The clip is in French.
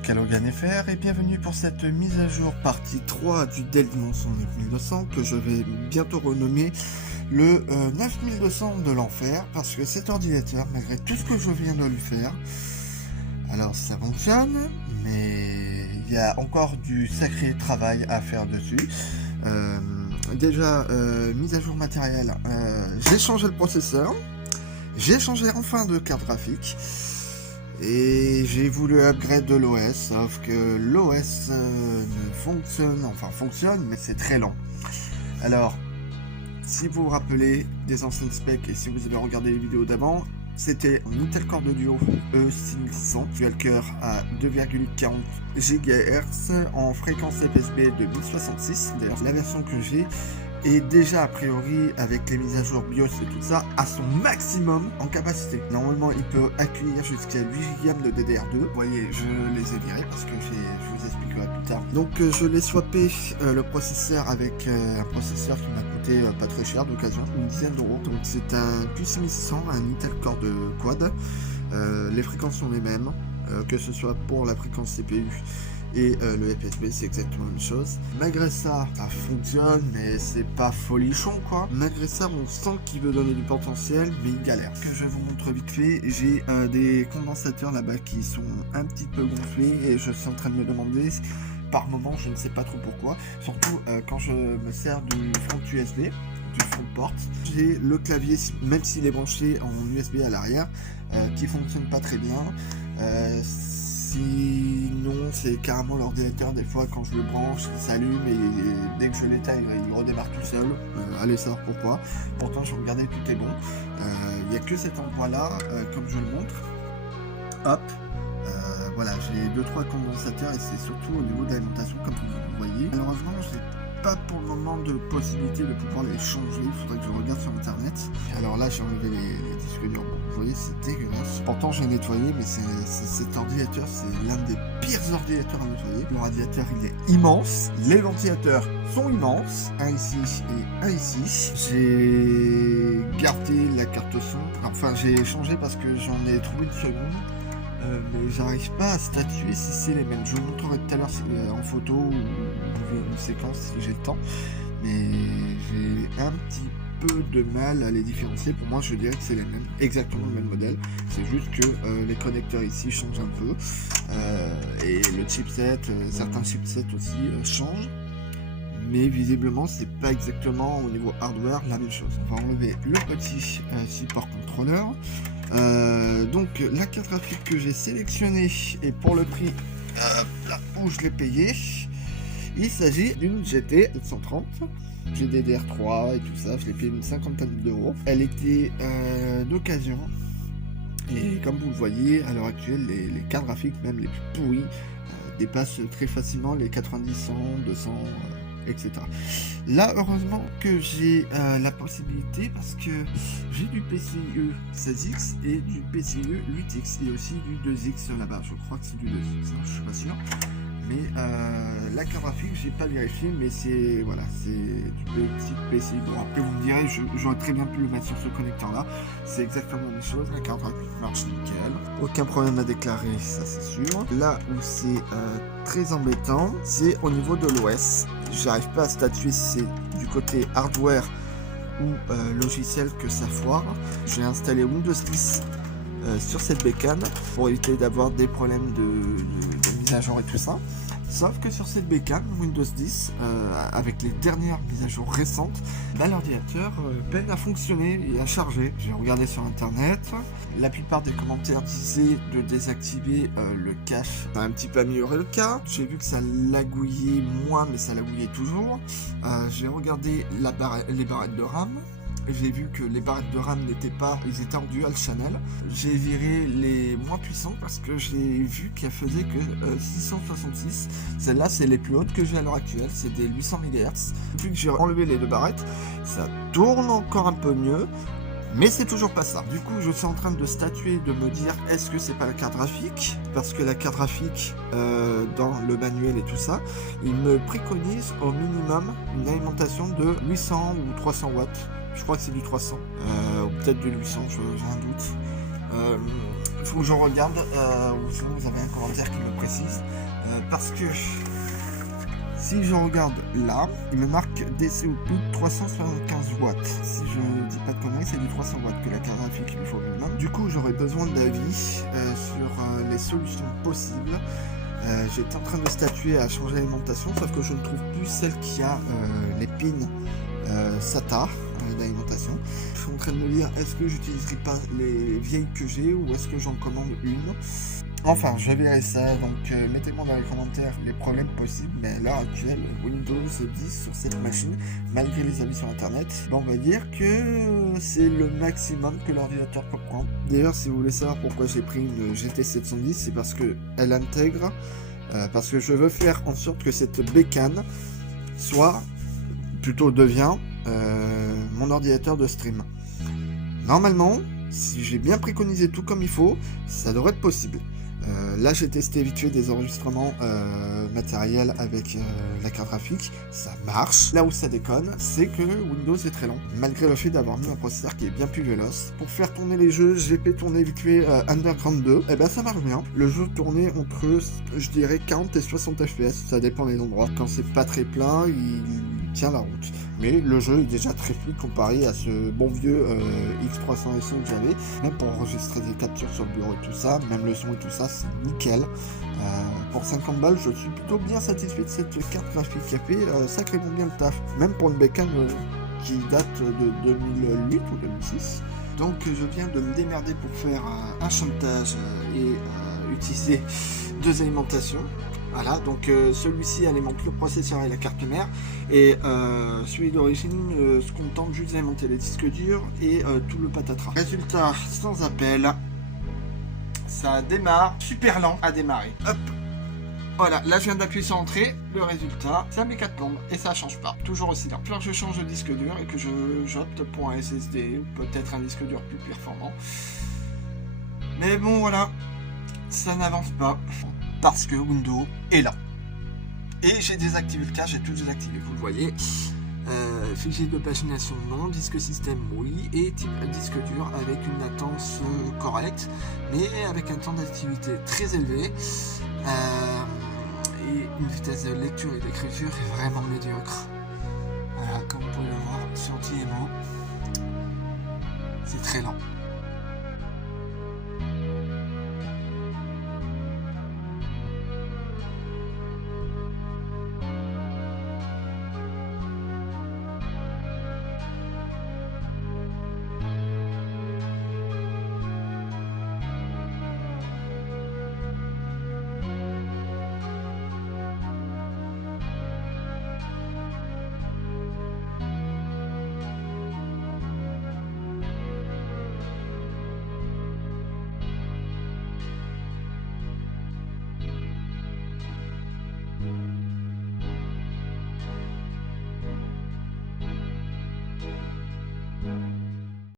c'est KaloganFR et bienvenue pour cette mise à jour partie 3 du Dell Dimension 9200 que je vais bientôt renommer le 9200 de l'enfer parce que cet ordinateur, malgré tout ce que je viens de lui faire, alors ça fonctionne, mais il y a encore du sacré travail à faire dessus. Déjà, mise à jour matériel, j'ai changé le processeur, j'ai changé enfin de carte graphique. Et j'ai voulu upgrade de l'OS, sauf que l'OS ne fonctionne, mais c'est très lent. Alors, si vous vous rappelez des anciennes specs et si vous avez regardé les vidéos d'avant, c'était un Intel Core de Duo E6600, dual cœur à 2,40 GHz en fréquence FSB de 1066. D'ailleurs, la version que j'ai est déjà a priori avec les mises à jour BIOS et tout ça à son maximum en capacité. Normalement il peut accueillir jusqu'à 8 Go de DDR2. Vous voyez, je les ai virés parce que je vous expliquerai plus tard. Donc je l'ai swappé le processeur avec un processeur qui m'a coûté pas très cher d'occasion, une dizaine d'euros. Donc c'est un Q6600, un Intel Core de quad. Les fréquences sont les mêmes, que ce soit pour la fréquence CPU et le FSB, c'est exactement la même chose. Malgré ça, ça fonctionne, mais c'est pas folichon quoi. Malgré ça, on sent qu'il veut donner du potentiel, mais il galère. Que je vous montre vite fait, j'ai des condensateurs là-bas qui sont un petit peu gonflés et je suis en train de me demander par moment, je ne sais pas trop pourquoi, surtout quand je me sers du front USB, du front port, j'ai le clavier, même s'il est branché en USB à l'arrière, qui fonctionne pas très bien. Sinon, c'est carrément l'ordinateur, des fois quand je le branche, il s'allume et dès que je l'éteins, il redémarre tout seul. Allez savoir pourquoi. Pourtant, je regardais, tout est bon. Il n'y a que cet endroit-là, comme je le montre. Hop. Voilà, j'ai 2-3 condensateurs et c'est surtout au niveau de l'alimentation, comme vous voyez. Malheureusement, je n'ai pas pour le moment de possibilité de pouvoir les changer. Il faudrait que je regarde sur internet. Alors là, j'ai enlevé les disques durs. Bon, vous voyez, c'est dégueulasse. Pourtant, j'ai nettoyé, mais cet ordinateur, c'est l'un des pires ordinateurs à nettoyer. Le radiateur, il est immense. Les ventilateurs sont immenses. Un ici et un ici. J'ai gardé la carte son. Enfin, j'ai changé parce que j'en ai trouvé une seconde. Mais j'arrive pas à statuer si c'est les mêmes. Je vous montrerai tout à l'heure en photo ou une séquence si j'ai le temps. Mais j'ai un petit peu de mal à les différencier. Pour moi, je dirais que c'est les mêmes, exactement le même modèle. C'est juste que les connecteurs ici changent un peu. Et le chipset, certains chipsets aussi changent. Mais visiblement, c'est pas exactement au niveau hardware la même chose. On va enlever le petit support controller. Donc la carte graphique que j'ai sélectionnée et pour le prix là où je l'ai payé, il s'agit d'une GT 730 GDDR3 et tout ça. Je l'ai payé une cinquantaine d'euros. Elle était d'occasion et comme vous le voyez à l'heure actuelle, les cartes graphiques, même les plus pourries, dépassent très facilement les 90, 100, 200 etc. Là, heureusement que j'ai la possibilité parce que j'ai du PCIe 16X et du PCIe 8X et aussi du 2X là-bas. Je crois que c'est du 2X, hein, je suis pas sûr. Mais la carte graphique, j'ai pas vérifié, mais c'est voilà, c'est du petit PCI. Bon, après vous me direz, j'aurais très bien pu le mettre sur ce connecteur-là. C'est exactement la même chose. La carte graphique marche nickel. Aucun problème à déclarer, ça c'est sûr. Là où c'est très embêtant, c'est au niveau de l'OS. J'arrive pas à statuer si c'est du côté hardware ou logiciel que ça foire. J'ai installé Windows 10 sur cette bécane pour éviter d'avoir des problèmes de mise à jour et tout ça. Sauf que sur cette bécane Windows 10, avec les dernières mises à jour récentes, l'ordinateur peine à fonctionner et à charger. J'ai regardé sur internet, la plupart des commentaires disaient de désactiver le cache. Ça a un petit peu amélioré le cas. J'ai vu que ça lagouillait moins, mais ça lagouillait toujours. J'ai regardé les barrettes de RAM. J'ai vu que les barrettes de RAM n'étaient pas, ils étaient en dual channel. J'ai viré les moins puissants parce que j'ai vu qu'elle faisait que 666. Celles-là, c'est les plus hautes que j'ai à l'heure actuelle, c'est des 800 MHz. Depuis que j'ai enlevé les deux barrettes, ça tourne encore un peu mieux. Mais c'est toujours pas ça. Du coup, je suis en train de statuer, de me dire est-ce que c'est pas la carte graphique? Parce que la carte graphique, dans le manuel et tout ça, il me préconise au minimum une alimentation de 800 ou 300 watts. Je crois que c'est du 300, ou peut-être du 800, j'ai un doute. faut que je regarde, ou sinon vous avez un commentaire qui me précise. Parce que si je regarde là, il me marque DC output 375 watts. Si je ne dis pas de conneries, c'est du 300 watts que la carte graphique lui faut minimum. Du coup, j'aurais besoin d'avis sur les solutions possibles. J'étais en train de statuer à changer l'alimentation, sauf que je ne trouve plus celle qui a les pins SATA d'alimentation. Je suis en train de me dire, est-ce que j'utiliserai pas les vieilles que j'ai ou est-ce que j'en commande une? Enfin, je verrai ça, donc mettez-moi dans les commentaires les problèmes possibles, mais à l'heure actuelle, Windows 10 sur cette machine, malgré les avis sur internet, on va dire que c'est le maximum que l'ordinateur peut prendre. D'ailleurs, si vous voulez savoir pourquoi j'ai pris une GT 710, c'est parce que elle intègre, parce que je veux faire en sorte que cette bécane devient mon ordinateur de stream. Normalement, si j'ai bien préconisé tout comme il faut, ça devrait être possible. Là j'ai testé vite fait des enregistrements matériels avec la carte graphique, ça marche. Là où ça déconne, c'est que Windows est très lent, malgré le fait d'avoir mis un processeur qui est bien plus véloce. Pour faire tourner les jeux, j'ai fait tourner vite fait Underground 2, et ben ça marche bien. Le jeu tournait entre, je dirais, 40 et 60 fps, ça dépend des endroits. Quand c'est pas très plein, il tient la route. Mais le jeu est déjà très fluide comparé à ce bon vieux X300 SO que j'avais. Même pour enregistrer des captures sur le bureau et tout ça, même le son et tout ça, c'est nickel. Pour 50 balles, je suis plutôt bien satisfait de cette carte graphique qui a fait sacrément bien le taf. Même pour une bécane qui date de 2008 ou 2006. Donc je viens de me démerder pour faire un chantage et utiliser deux alimentations. Voilà, donc celui-ci alimente le processeur et la carte mère, et celui d'origine se contente juste d'alimenter les disques durs et tout le patatras. Résultat sans appel, ça démarre super lent à démarrer. Hop, voilà, là je viens d'appuyer sur entrée, le résultat, ça met 4 plombes et ça change pas, toujours aussi lent. Il va falloir que je change de disque dur et que j'opte pour un SSD ou peut-être un disque dur plus performant. Mais bon voilà, ça n'avance pas. Parce que Windows est là. Et j'ai désactivé le cache, j'ai tout désactivé, vous le voyez. Fichier de pagination non, disque système oui, et type disque dur avec une latence correcte, mais avec un temps d'activité très élevé. Et une vitesse de lecture et d'écriture est vraiment médiocre. Voilà, comme vous pouvez le voir sur TMO, c'est très lent.